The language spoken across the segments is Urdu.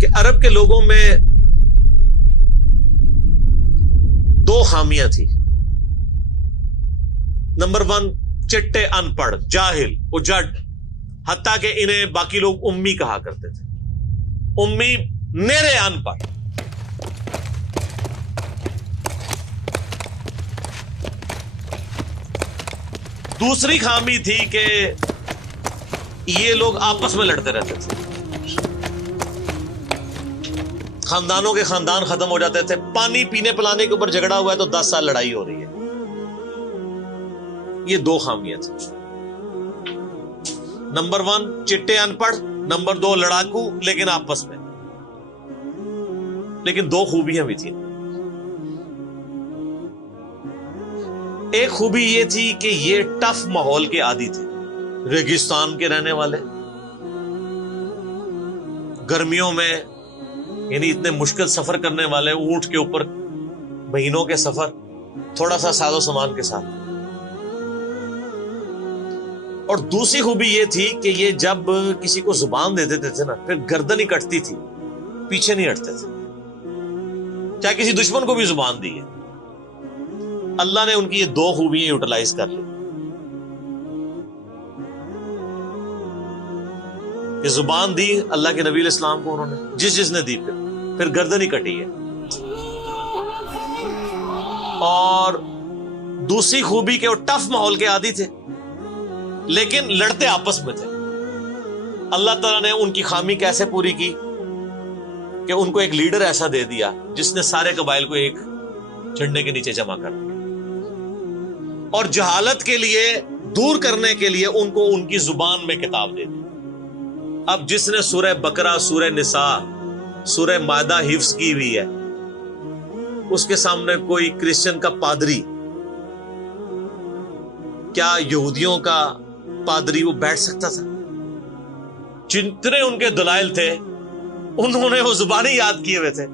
کہ عرب کے لوگوں میں دو خامیاں تھی. نمبر 1 چٹے ان پڑھ جاہل اجڈ، حتیٰ کہ انہیں باقی لوگ امی کہا کرتے تھے. امی نیرے ان پڑھ. دوسری خامی تھی کہ یہ لوگ آپس میں لڑتے رہتے تھے، خاندانوں کے خاندان ختم ہو جاتے تھے. پانی پینے پلانے کے اوپر جھگڑا ہوا ہے تو 10 سال لڑائی ہو رہی ہے. یہ دو خامیاں تھیں. نمبر 1 چٹے ان پڑھ، نمبر 2 لڑاکو لیکن آپس میں. لیکن دو خوبیاں بھی تھیں. ایک خوبی یہ تھی کہ یہ ٹف ماحول کے عادی تھے، ریگستان کے رہنے والے، گرمیوں میں یعنی اتنے مشکل سفر کرنے والے، اونٹ کے اوپر مہینوں کے سفر، تھوڑا سا ساز و سامان کے ساتھ. اور دوسری خوبی یہ تھی کہ یہ جب کسی کو زبان دے دیتے تھے نا، پھر گردن ہی کٹتی تھی، پیچھے نہیں ہٹتے تھے، چاہے کسی دشمن کو بھی زبان دی ہے. اللہ نے ان کی یہ دو خوبیاں یوٹیلائز کر لی کہ زبان دی اللہ کے نبی علیہ السلام کو، انہوں نے جس نے دی، پھر گردن ہی کٹی ہے. اور دوسری خوبی کہ وہ ٹف ماحول کے عادی تھے لیکن لڑتے آپس میں تھے. اللہ تعالیٰ نے ان کی خامی کیسے پوری کی کہ ان کو ایک لیڈر ایسا دے دیا جس نے سارے قبائل کو ایک جھنڈے کے نیچے جمع کر دیا، اور جہالت کے لیے دور کرنے کے لیے ان کو ان کی زبان میں کتاب دے دی. اب جس نے سورہ بقرہ، سورہ نساء، سورہ مائدہ حفظ کی ہوئی ہے، اس کے سامنے کوئی کرسچن کا پادری، کیا یہودیوں کا پادری وہ بیٹھ سکتا تھا؟ جتنے ان کے دلائل تھے انہوں نے وہ زبانی یاد کیے ہوئے تھے.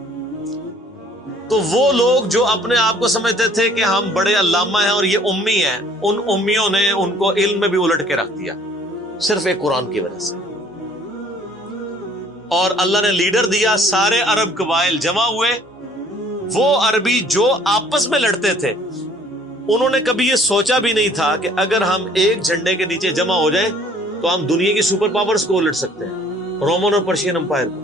تو وہ لوگ جو اپنے آپ کو سمجھتے تھے کہ ہم بڑے علامہ ہیں اور یہ امی ہیں، ان امیوں نے ان کو علم میں بھی الٹ کے رکھ دیا صرف ایک قرآن کی وجہ سے. اور اللہ نے لیڈر دیا، سارے عرب قبائل جمع ہوئے. وہ عربی جو آپس میں لڑتے تھے انہوں نے کبھی یہ سوچا بھی نہیں تھا کہ اگر ہم ایک جھنڈے کے نیچے جمع ہو جائیں تو ہم دنیا کی سپر پاورز کو الٹ سکتے ہیں، رومن اور پرشین امپائر کو.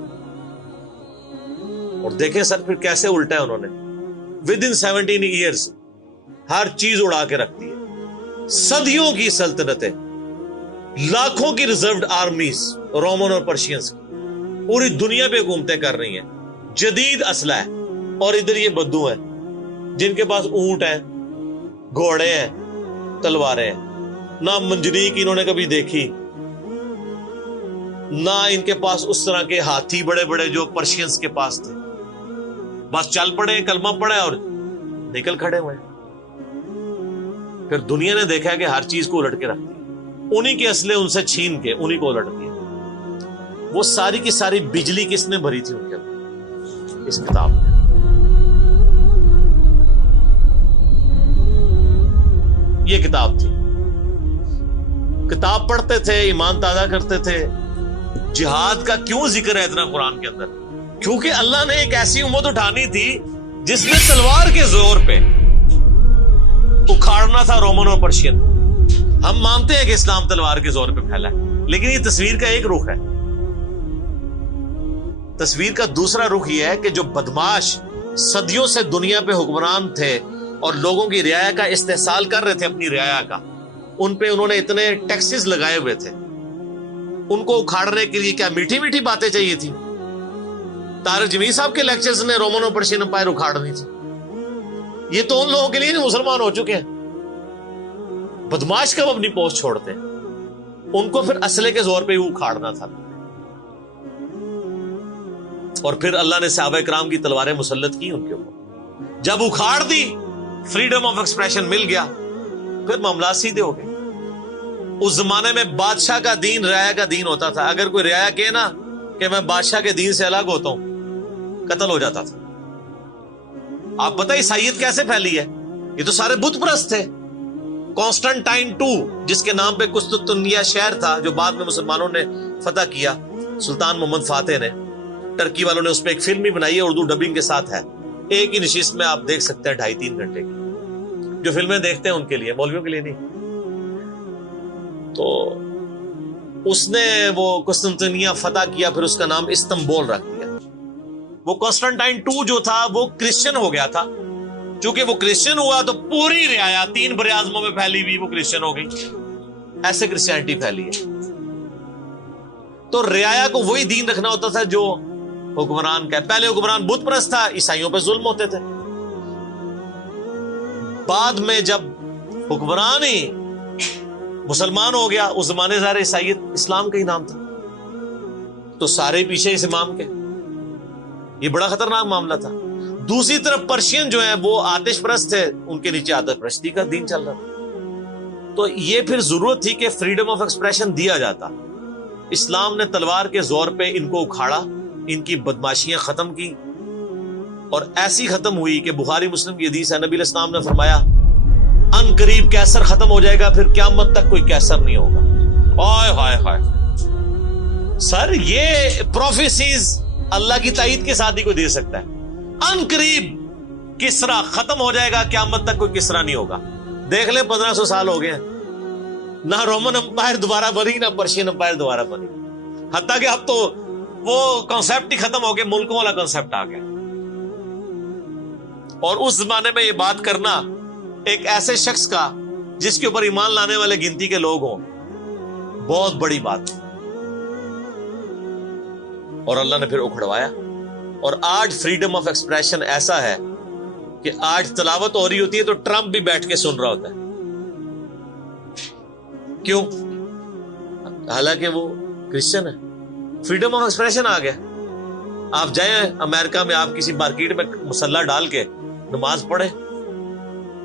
اور دیکھیں سر پھر کیسے الٹا ہے انہوں نے. ود ان 17 ایئرز ہر چیز اڑا کے رکھ دی ہے. صدیوں کی سلطنتیں، لاکھوں کی ریزروڈ آرمیز رومن اور پرشینز کی پوری دنیا پہ حکومتیں کر رہی ہیں، جدید اسلحہ ہے. اور ادھر یہ بدو ہیں جن کے پاس اونٹ ہیں، گھوڑے ہیں، تلواریں ہیں. نہ منجنیق انہوں نے کبھی دیکھی، نہ ان کے پاس اس طرح کے ہاتھی بڑے بڑے جو پرشینز کے پاس تھے. بس چل پڑے، کلمہ پڑے اور نکل کھڑے ہوئے. پھر دنیا نے دیکھا کہ ہر چیز کو الٹ کے رکھ دیا، انہی کے اسلحے ان سے چھین کے انہی کو الٹ دیا. وہ ساری کی ساری بجلی کس نے بھری تھی ان کے اندر؟ اس کتاب میں. یہ کتاب تھی. کتاب پڑھتے تھے، ایمان تازہ کرتے تھے. جہاد کا کیوں ذکر ہے اتنا قرآن کے اندر؟ کیونکہ اللہ نے ایک ایسی امت اٹھانی تھی جس نے تلوار کے زور پہ اکھاڑنا تھا رومن اور پرشین. ہم مانتے ہیں کہ اسلام تلوار کے زور پہ پھیلا ہے، لیکن یہ تصویر کا ایک رخ ہے. تصویر کا دوسرا رخ یہ ہے کہ جو بدماش صدیوں سے دنیا پہ حکمران تھے اور لوگوں کی رعایا کا استحصال کر رہے تھے، اپنی رعایا کا، ان پہ انہوں نے اتنے ٹیکسز لگائے ہوئے تھے. ان کو اکھاڑنے کے لیے کیا میٹھی میٹھی باتیں چاہیے تھی؟ طارق جمیل صاحب کے لیکچرز نے رومن اور پرشین امپائر اکھاڑنی تھی. یہ تو ان لوگوں کے لیے جو مسلمان ہو چکے ہیں. بدماش کب اپنی پوسٹ چھوڑتے ہیں؟ ان کو پھر اسلحے کے زور پہ ہی اکھاڑنا تھا. اور پھر اللہ نے صحابہ کرام کی تلواریں مسلط کی ان کے اوپر. جب اکھاڑ دی، فریڈم آف ایکسپریشن مل گیا، پھر معاملات سیدھے ہو گئے. اس زمانے میں بادشاہ کا دین رعایا کا دین ہوتا تھا. اگر کوئی رعایا کہے نا کہ میں بادشاہ کے دین سے الگ ہوتا ہوں، قتل ہو جاتا تھا. آپ پتہ عیسائیت کیسے پھیلی ہے؟ یہ تو سارے بت پرست تھے. کانسٹنٹائن 2 جس کے نام پہ قسطنطنیہ شہر تھا جو بعد میں مسلمانوں نے فتح کیا، سلطان محمد فاتح نے، ٹرکی والوں نے اس پہ ایک فلم بھی بنائی ہے، اردو ڈبنگ کے ساتھ ہے، ایک ہی نشست میں آپ دیکھ سکتے ہیں 2.5-3 گھنٹے کی. جو فلمیں دیکھتے ہیں ان کے لیے، مولویوں کے لیے نہیں. تو اس نے وہ قسطنطنیہ فتح کیا، پھر اس کا نام استنبول رکھ دیا. وہ کانسٹنٹائن 2 جو تھا وہ کرسچن ہو گیا تھا. چونکہ وہ کرسچن ہوا تو پوری رعایا 3 براعظموں میں پھیلی ہوئی وہ کرسچن ہو گئی. ایسے کرسچینٹی پھیلی ہے. تو رعایا کو وہی دین رکھنا ہوتا تھا جو حکمران کا ہے. پہلے حکمران بت پرست تھا، عیسائیوں پہ ظلم ہوتے تھے. بعد میں جب حکمران ہی مسلمان ہو گیا، اس زمانے ظاہر عیسائیت اسلام کا ہی نام تھا، تو سارے پیچھے اس امام کے. یہ بڑا خطرناک معاملہ تھا. دوسری طرف پرشین جو ہیں وہ آتش پرست تھے، ان کے نیچے آتش پرستی کا دین چل رہا تھا. تو یہ پھر ضرورت تھی کہ فریڈم آف ایکسپریشن دیا جاتا. اسلام نے تلوار کے زور پہ ان کو اکھاڑا، ان کی بدماشیاں ختم کی، اور ایسی ختم ہوئی کہ بخاری مسلم کی حدیث ہے، نبی علیہ السلام نے فرمایا ان قریب کیسر ختم ہو جائے گا، پھر قیامت تک کوئی کیسر نہیں ہوگا. ہائے ہائے ہائے سر، یہ پروفیسیز اللہ کی تائید کے ساتھ ہی کوئی دے سکتا ہے. ان قریب کسرا ختم ہو جائے گا، قیامت تک کوئی کسرا نہیں ہوگا. دیکھ لیں 1500 سال ہو گئے ہیں، نہ رومن امپائر دوبارہ بنی، نہ پرشین امپائر دوبارہ بنی. حتیٰ کہ اب تو وہ کانسیپٹ ہی ختم ہو گئے، ملکوں والا کانسیپٹ آ گیا. اور اس زمانے میں یہ بات کرنا ایک ایسے شخص کا جس کے اوپر ایمان لانے والے گنتی کے لوگ ہوں، بہت بڑی بات. اور اللہ نے پھر اکھڑوایا. اور آج فریڈم آف ایکسپریشن ایسا ہے کہ آج تلاوت ہو رہی ہوتی ہے تو ٹرمپ بھی بیٹھ کے سن رہا ہوتا ہے. کیوں؟ حالانکہ وہ کرسچن ہے. فریڈم آف ایکسپریشن آ گیا. آپ جائیں امریکہ میں، آپ کسی مارکیٹ میں مسلح ڈال کے نماز پڑھیں،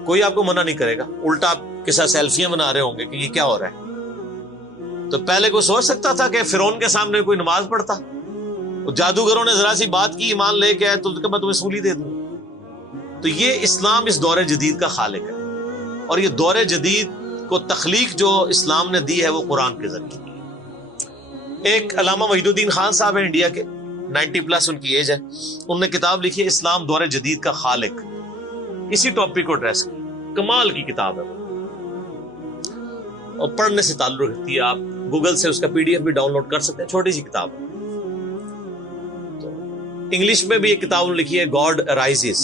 کوئی آپ کو منع نہیں کرے گا. الٹا آپ کے ساتھ سیلفیاں بنا رہے ہوں گے کہ یہ کیا ہو رہا ہے. تو پہلے کوئی سوچ سکتا تھا کہ فرعون کے سامنے کوئی نماز پڑھتا؟ جادوگروں نے ذرا سی بات کی، ایمان لے کے آئے تو میں تمہیں سولی دے دوں. تو یہ اسلام اس دور جدید کا خالق ہے. اور یہ دور جدید کو تخلیق جو اسلام نے دی ہے وہ قرآن کے ذریعے. ایک علامہ وحید الدین خان صاحب ہیں انڈیا کے، 90+ ان کی ایج ہے. انہوں نے کتاب لکھی ہے اسلام دور جدید کا خالق. اسی ٹاپک کو ایڈریس کی، کمال کی کتاب ہے وہ، اور پڑھنے سے تعلق رکھتی ہے. آپ گوگل سے اس کا PDF بھی ڈاؤن لوڈ کر سکتے ہیں، چھوٹی سی کتاب ہے. تو انگلش میں بھی ایک کتاب لکھی ہے گاڈ ارائزز،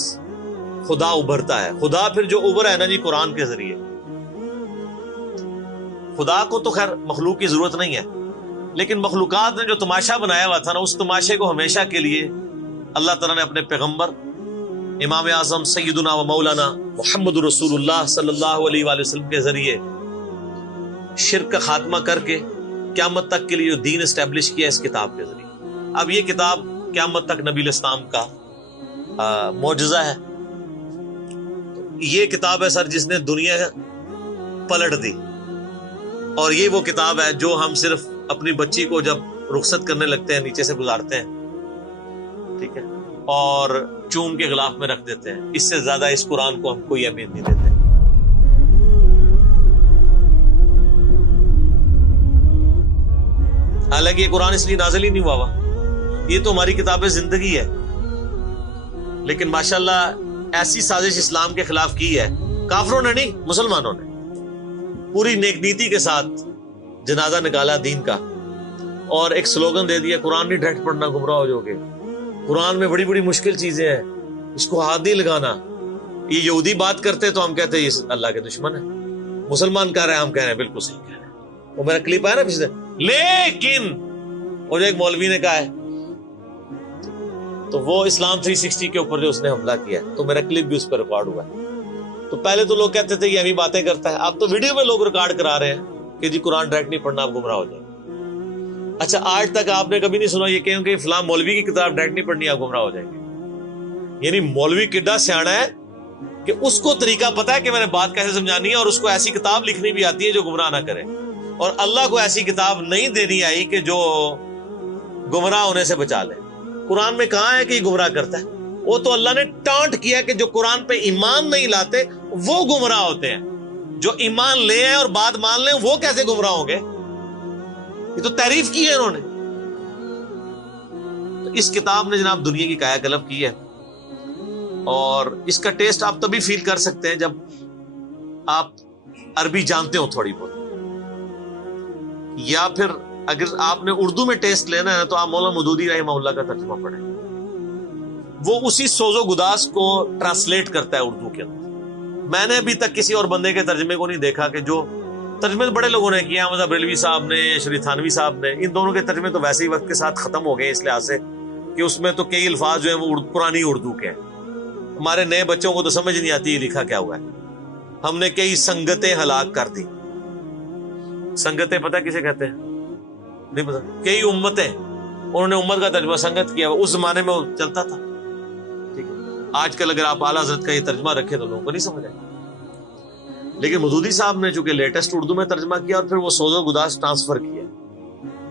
خدا ابھرتا ہے. خدا پھر جو ابھرا ہے نا جی قرآن کے ذریعے. خدا کو تو خیر مخلوق کی ضرورت نہیں ہے، لیکن مخلوقات نے جو تماشا بنایا ہوا تھا نا، اس تماشے کو ہمیشہ کے لیے اللہ تعالیٰ نے اپنے پیغمبر امام اعظم سیدنا و مولانا محمد رسول اللہ صلی اللہ علیہ وآلہ وسلم کے ذریعے شرک کا خاتمہ کر کے قیامت تک کے لیے جو دین اسٹیبلش کیا اس کتاب کے ذریعے. اب یہ کتاب قیامت تک نبی علیہ السلام کا معجزہ ہے. یہ کتاب ہے سر جس نے دنیا پلٹ دی. اور یہ وہ کتاب ہے جو ہم صرف اپنی بچی کو جب رخصت کرنے لگتے ہیں نیچے سے گزارتے ہیں، ٹھیک ہے، اور چوم کے غلاف میں رکھ دیتے ہیں. اس سے زیادہ اس قرآن کو ہم کوئی اہمیت نہیں دیتے. حالانکہ یہ قرآن اس لیے نازل ہی نہیں ہوا، یہ تو ہماری کتاب زندگی ہے. لیکن ماشاءاللہ ایسی سازش اسلام کے خلاف کی ہے، کافروں نے نہیں، مسلمانوں نے پوری نیک نیتی کے ساتھ جنازہ نکالا دین کا، اور ایک سلوگن دے دیا قرآن نہیں ڈائریکٹ پڑھنا گمراہ ہو جاؤ گے. قرآن میں بڑی بڑی مشکل چیزیں ہیں، اس کو ہاتھ نہیں لگانا. یہ یہودی بات کرتے تو ہم کہتے ہیں یہ اللہ کے دشمن ہے. مسلمان کہہ رہے ہیں، ہم کہہ رہے ہیں بالکل صحیح کہہ رہے ہیں. وہ میرا کلپ آیا نا پچھلے، لیکن وہ جو ایک مولوی نے کہا ہے تو وہ اسلام 360 کے اوپر جو اس نے حملہ کیا ہے، تو میرا کلپ بھی اس پہ ریکارڈ ہوا ہے. تو پہلے تو لوگ کہتے تھے یہ ہمیں باتیں کرتا ہے، اب تو ویڈیو میں لوگ ریکارڈ کرا رہے ہیں کہ جی قرآن ڈائریکٹ نہیں پڑھنا، آپ گمراہ ہو جائیں. اچھا آج تک آپ نے کبھی نہیں سنا یہ کہیں کہ فلاں مولوی کی کتاب ڈائریکٹ نہیں پڑھنی، آپ گمراہ ہو جائیں گے. یعنی مولوی کڈا سیاڑا ہے کہ اس کو طریقہ پتا ہے کہ میں نے بات کیسے سمجھانی ہے، اور اس کو ایسی کتاب لکھنی بھی آتی ہے جو گمراہ نہ کرے. اور اللہ کو ایسی کتاب نہیں دینی آئی کہ جو گمراہ ہونے سے بچا لے. قرآن میں کہاں ہے کہ یہ گمراہ کرتا ہے؟ وہ تو اللہ نے ٹانٹ کیا کہ جو قرآن پہ ایمان نہیں لاتے وہ گمراہ ہوتے ہیں. جو ایمان لے ہیں اور بات مان لیں وہ کیسے گمراہ ہوں گے؟ یہ تو تعریف کی ہے انہوں نے. تو اس کتاب نے جناب دنیا کی کایا کلب کی ہے، اور اس کا ٹیسٹ آپ تبھی فیل کر سکتے ہیں جب آپ عربی جانتے ہو تھوڑی بہت، یا پھر اگر آپ نے اردو میں ٹیسٹ لینا ہے تو آپ مولانا مودودی رحمہ اللہ کا ترجمہ پڑھیں، وہ اسی سوز و گداز کو ٹرانسلیٹ کرتا ہے اردو کے اندر۔ میں نے ابھی تک کسی اور بندے کے ترجمے کو نہیں دیکھا کہ جو ترجمے بڑے لوگوں نے کیا، مطلب بریلوی صاحب نے، شریف تھانوی صاحب نے، ان دونوں کے ترجمے تو ویسے ہی وقت کے ساتھ ختم ہو گئے اس لحاظ سے کہ اس میں تو کئی الفاظ جو ہیں وہ پرانی اردو کے ہیں، ہمارے نئے بچوں کو تو سمجھ نہیں آتی لکھا کیا ہوا ہے۔ ہم نے کئی سنگتیں ہلاک کر دی۔ سنگتیں پتہ کسے کہتے ہیں؟ نہیں پتا۔ کئی امتیں، انہوں نے امت کا ترجمہ سنگت کیا، اس زمانے میں وہ چلتا تھا، ٹھیک ہے۔ آج کل اگر آپ اعلیٰ حضرت کا یہ ترجمہ رکھیں تو لوگوں کو نہیں سمجھ آئے، لیکن مودودی صاحب نے چونکہ لیٹسٹ اردو میں ترجمہ کیا اور پھر وہ سوز و گداز ٹرانسفر کیا۔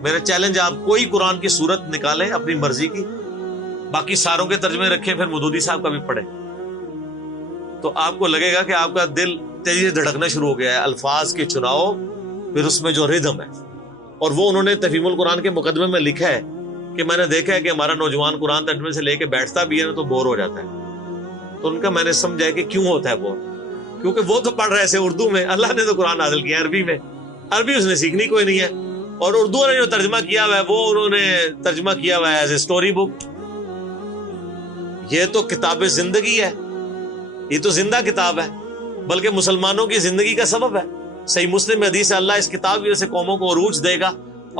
میرا چیلنج، آپ کوئی قرآن کی صورت نکالیں اپنی مرضی کی، باقی ساروں کے ترجمے رکھیں، پھر مودودی صاحب کا بھی پڑھیں، تو آپ کو لگے گا کہ آپ کا دل تیزی سے دھڑکنا شروع ہو گیا ہے۔ الفاظ کے چناؤ، پھر اس میں جو ردم ہے، اور وہ انہوں نے تفہیم القرآن کے مقدمے میں لکھا ہے کہ میں نے دیکھا ہے کہ ہمارا نوجوان قرآن ترجمے سے لے کے بیٹھتا بھی ہے نا تو بور ہو جاتا ہے۔ تو ان کا میں نے سمجھا کہ کیوں ہوتا ہے بور، کیونکہ وہ تو پڑھ رہے تھے اردو میں، اللہ نے تو قرآن نازل کیا عربی میں، عربی اس نے سیکھنی کوئی نہیں ہے، اور اردو نے جو ترجمہ کیا ہوا ہے وہ انہوں نے ترجمہ کیا ہوا ہے ایز اے اسٹوری بک۔ یہ تو کتاب زندگی ہے، یہ تو زندہ کتاب ہے، بلکہ مسلمانوں کی زندگی کا سبب ہے۔ صحیح مسلم میں حدیث ہے، اللہ اس کتاب کی وجہ سے قوموں کو عروج دے گا،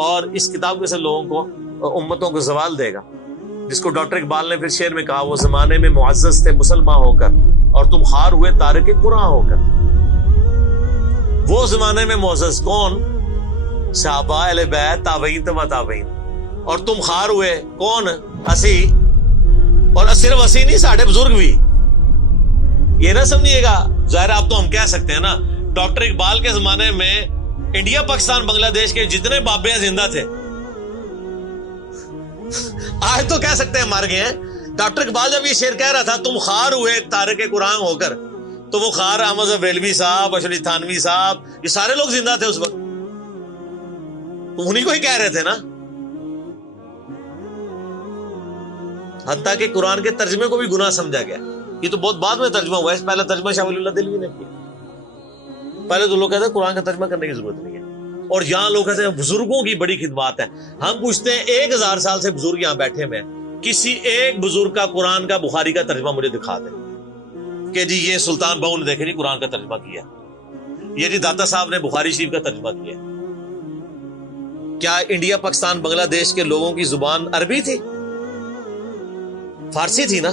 اور اس کتاب کی وجہ سے لوگوں کو، امتوں کو زوال دے گا، جس کو ڈاکٹر اقبال نے پھر شعر میں کہا، وہ زمانے میں معزز تھے مسلمان ہو کر، اور تم خار ہوئے تارک قرآن ہو کر۔ وہ زمانے میں معزز کون؟ صحابہ اہل بیت، تابعین تبع تابعین، اور تم خار ہوئے کون؟ اسی، اور صرف اسی نہیں، ساڑھے بزرگ بھی۔ یہ نہ سمجھیے گا، ظاہر آپ تو ہم کہہ سکتے ہیں نا، ڈاکٹر اقبال کے زمانے میں انڈیا پاکستان بنگلہ دیش کے جتنے بابے زندہ تھے، آج تو کہہ سکتے ہیں مر گئے ہیں۔ ڈاکٹر اقبال جب یہ شعر کہہ رہا تھا تم خار ہوئے تارک قرآن ہو کر، تو وہ خار احمد بریلوی صاحب، اشرف تھانوی صاحب، یہ سارے لوگ زندہ تھے اس وقت، تو انہی کو ہی کہہ رہے تھے نا۔ حتیٰ کہ قرآن کے ترجمے کو بھی گناہ سمجھا گیا، یہ تو بہت بعد میں ترجمہ ہوا ہے، اس پہلے ترجمہ شاہ ولی اللہ دہلوی نے کیا۔ پہلے تو لوگ کہتے ہیں قرآن کا ترجمہ کرنے کی ضرورت نہیں ہے، اور یہاں لوگ کہتے ہیں بزرگوں کی بڑی خدمات ہے۔ ہم پوچھتے ہیں 1000 سال سے بزرگ یہاں بیٹھے ہوئے ہیں، کسی ایک بزرگ کا قرآن کا بخاری کا ترجمہ مجھے دکھا دیں کہ جی یہ سلطان بہو نے دیکھے جی قرآن کا ترجمہ کیا، یہ جی داتا صاحب نے بخاری شریف کا ترجمہ کیا۔ کیا انڈیا پاکستان بنگلہ دیش کے لوگوں کی زبان عربی تھی؟ فارسی تھی نا،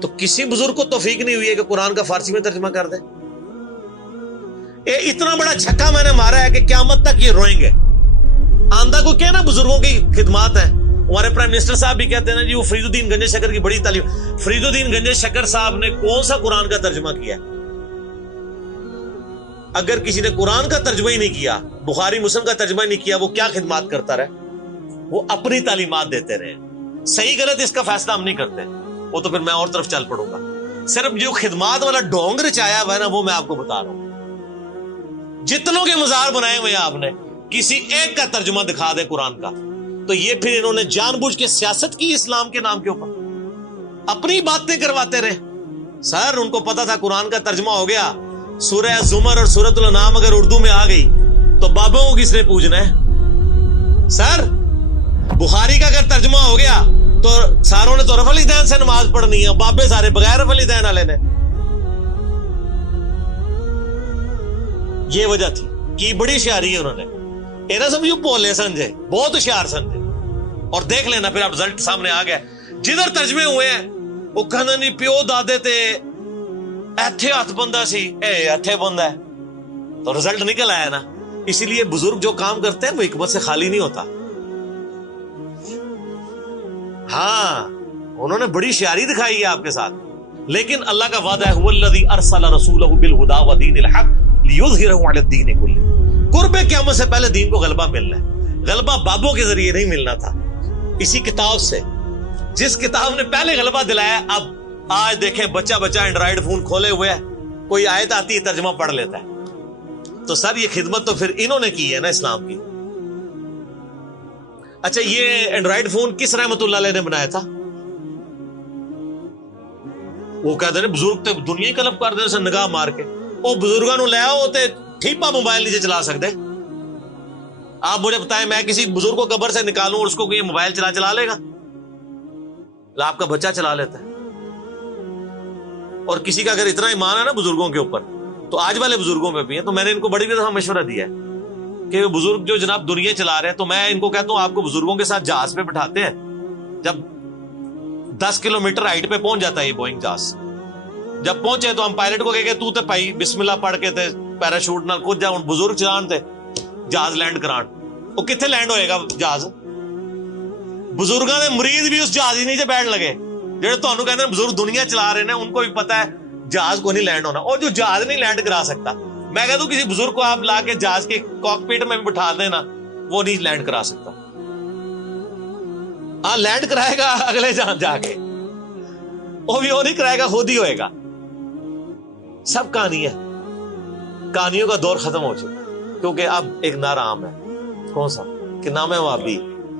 تو کسی بزرگ کو توفیق نہیں ہوئی ہے کہ قرآن کا فارسی میں ترجمہ کر دے۔ اتنا بڑا چھکا میں نے مارا ہے کہ قیامت تک یہ روئیں گے۔ آندہ کو کہنا بزرگوں کی خدمات ہیں، ہمارے پرائم منسٹر صاحب بھی کہتے ہیں نا جی وہ فرید الدین گنج شکر کی بڑی تعلیم۔ فرید الدین گنج شکر صاحب نے کون سا قرآن کا ترجمہ کیا؟ اگر کسی نے قرآن کا ترجمہ ہی نہیں کیا، بخاری مسلم کا ترجمہ ہی نہیں کیا، وہ کیا خدمات کرتا رہے؟ وہ اپنی تعلیمات دیتے رہے۔ صحیح غلط اس کا فیصلہ ہم نہیں کرتے، وہ تو پھر میں اور طرف چل پڑوں گا۔ صرف جو خدمات والا ڈونگ رچایا ہوا ہے نا، وہ میں آپ کو بتا رہا ہوں۔ جتنوں کے مزار بنائے ہوئے ہیں آپ نے، کسی ایک کا ترجمہ دکھا دے قرآن کا، تو یہ پھر انہوں نے جان بوجھ کے سیاست کی اسلام کے نام کے اوپر، اپنی باتیں کرواتے رہے۔ سر ان کو پتا تھا قرآن کا ترجمہ ہو گیا، سورہ زمر اور سورۃ الانعام اگر اردو میں آ گئی تو بابوں کو کس نے پوجنا ہے؟ سر بخاری کا اگر ترجمہ ہو گیا تو ساروں نے تو رفع الیدین سے نماز پڑھنی ہے، بابے سارے بغیر رفع الیدین والے نے۔ یہ وجہ تھی کہ بڑی ہوشیاری ہے انہوں نے، یہ نہ سمجھو بولے سمجھے، بہت ہوشیار سمجھے۔ اور دیکھ لینا پھر اب رزلٹ سامنے آ گیا، جدھر ترجمے ہوئے ہیں وہ کہنا نہیں پیو دادے تے ایتھے ہاتھ بندہ سی، اے ایتھے بندہ ہے، تو رزلٹ نکل آیا نا۔ اسی لیے بزرگ جو کام کرتے ہیں وہ حکمت سے خالی نہیں ہوتا۔ ہاں انہوں نے بڑی ہوشیاری دکھائی ہے آپ کے ساتھ، لیکن اللہ کا وعدہ ہے هو الذی ارسل رسولہ بالہدی ودین الحق لیظہرہ علی الدین کلہ۔ قرب قیامت سے پہلے دین کو غلبہ ملنا ہے، غلبہ بابوں کے ذریعے نہیں ملنا تھا، اسی کتاب سے، جس کتاب نے پہلے غلبہ دلایا۔ اب آج دیکھیں بچہ اینڈرائیڈ فون کھولے ہوئے ہے، کوئی آیت آتی ہے ترجمہ پڑھ لیتا ہے۔ تو سر یہ خدمت تو پھر انہوں نے کی ہے نا اسلام کی۔ اچھا یہ اینڈرائڈ فون کس رحمت اللہ علیہ نے بنایا تھا؟ وہ کہتے ہیں بزرگ تے دنیا ہی کلپ کر دے نگاہ مار کے. وہ بزرگوں نو لے آؤ تے ٹھیپا موبائل نیچے چلا سکتے. آپ مجھے بتائیں میں کسی بزرگ کو قبر سے نکالوں اور اس کو کوئی موبائل چلا لے گا؟ آپ کا بچہ چلا لیتا ہے. اور کسی کا اگر اتنا ایمان ہے نا بزرگوں کے اوپر, تو آج والے بزرگوں پہ بھی ہے. تو میں نے ان کو بڑی دفعہ مشورہ دیا ہے کہ بزرگ جو جناب دنیا چلا رہے ہیں, تو میں ان کو کہتا ہوں آپ کو بزرگوں کے ساتھ جہاز پہ بٹھاتے ہیں. جب 10 کلومیٹر ہائٹ پہ پہنچ جاتا ہے یہ بوئنگ جہاز, جب پہنچے تو ہم پائلٹ کو کہے تو تے پائی بسم اللہ پڑھ کے تے پیراشوٹ نال کود جا. بزرگ چلان تے جہاز لینڈ کران, وہ کتنے لینڈ ہوئے گا جہاز؟ بزرگاں دے مرید بھی اس جہاز ہی نیچے بیٹھ لگے. جہاں تمہیں کہتے ہیں بزرگ دنیا چلا رہے ہیں ان کو بھی پتا ہے جہاز کو نہیں لینڈ ہونا. اور جو جہاز نہیں لینڈ کرا سکتا, میں کہتا ہوں کسی بزرگ کو آپ لا کے جہاز کے کاکپٹ میں بھی بٹھا دینا, وہ نہیں لینڈ کرا سکتا. ہاں لینڈ کرائے گا اگلے جہاں جا کے, وہ نہیں کرائے گا, خود ہی ہوئے گا. سب کہانی ہے, کہانیوں کا دور ختم ہو چکا, کیونکہ اب ایک نعرہ عام ہے. کون سا؟ کہ نہ میں وابی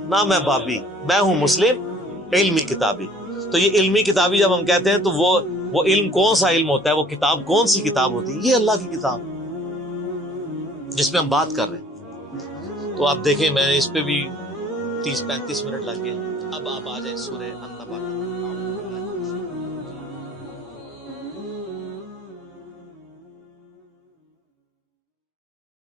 نہ میں بابی, میں ہوں مسلم علمی کتابی. تو یہ علمی کتابی جب ہم کہتے ہیں تو وہ علم کون سا علم ہوتا ہے, وہ کتاب کون سی کتاب ہوتی ہے؟ یہ اللہ کی کتاب جس پہ ہم بات کر رہے ہیں. تو آپ دیکھیں میں نے اس پہ بھی 30-35 منٹ لگ گئے. اب آپ آ جائیں سورہ النبأ.